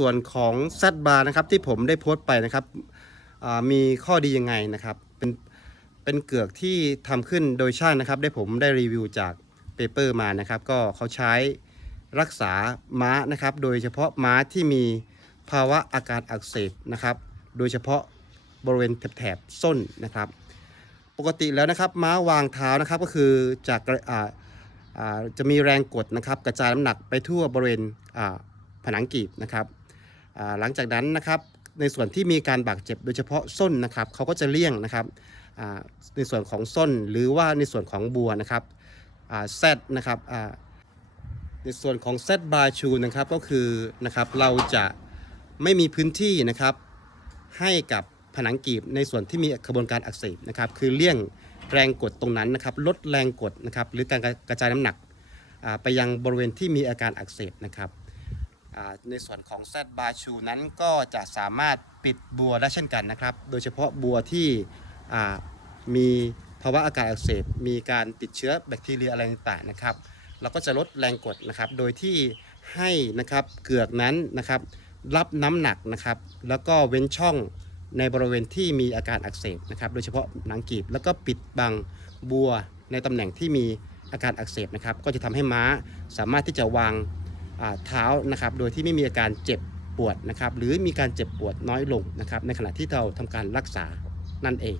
ส่วนของแซดบาร์นะครับที่ผมได้โพสต์ไปนะครับมีข้อดียังไงนะครับ เป็นเป็นเกือกที่ทำขึ้นโดยช่างนะครับ ได้ผมได้รีวิวจากเปเปอร์มานะครับ ก็เขาใช้รักษาม้านะครับ โดยเฉพาะม้าที่มีภาวะอาการอักเสบนะครับ โดยเฉพาะบริเวณแถบๆส้นนะครับ ปกติแล้วนะครับม้าวางเท้านะครับก็คือจากกระอ่าอ่าจะมีแรงกดนะครับ กระจายน้ำหนักไปทั่วบริเวณผนังกีบนะครับ หลังจากนั้นนะครับในส่วนที่มีการบาดเจ็บโดยเฉพาะส้นนะครับเขาก็จะเลี่ยงนะครับในส่วนของส้นหรือว่าในส่วนของบัวนะครับแซดนะครับในส่วนของแซดบาชูนะครับก็คือนะครับเราจะไม่มีพื้นที่นะครับให้กับผนังกีบในส่วนที่มีกระบวนการอักเสบนะครับคือเลี่ยงแรงกดตรงนั้นนะครับลดแรงกดนะครับหรือการกระจายน้ำหนักไปยังบริเวณที่มีอาการอักเสบนะครับ ในส่วนของแซดบาชูนั้นก็จะสามารถปิดบัวได้เช่นกันนะครับ โดยเฉพาะบัวที่มีภาวะอาการอักเสบมีการติดเชื้อแบคทีเรียอะไรต่างๆนะครับ เราก็จะลดแรงกดนะครับ โดยที่ให้นะครับเกือกนั้นนะครับรับน้ำหนักนะครับ แล้วก็เว้นช่องในบริเวณที่มีอาการอักเสบนะครับ โดยเฉพาะหนังกีบ แล้วก็ปิดบังบัวในตำแหน่งที่มีอาการอักเสบนะครับ ก็จะทำให้ม้าสามารถที่จะวาง เท้านะครับโดยที่ไม่มีอาการเจ็บปวดนะครับหรือมีการเจ็บปวดน้อยลงนะครับในขณะที่เราทำการรักษานั่นเอง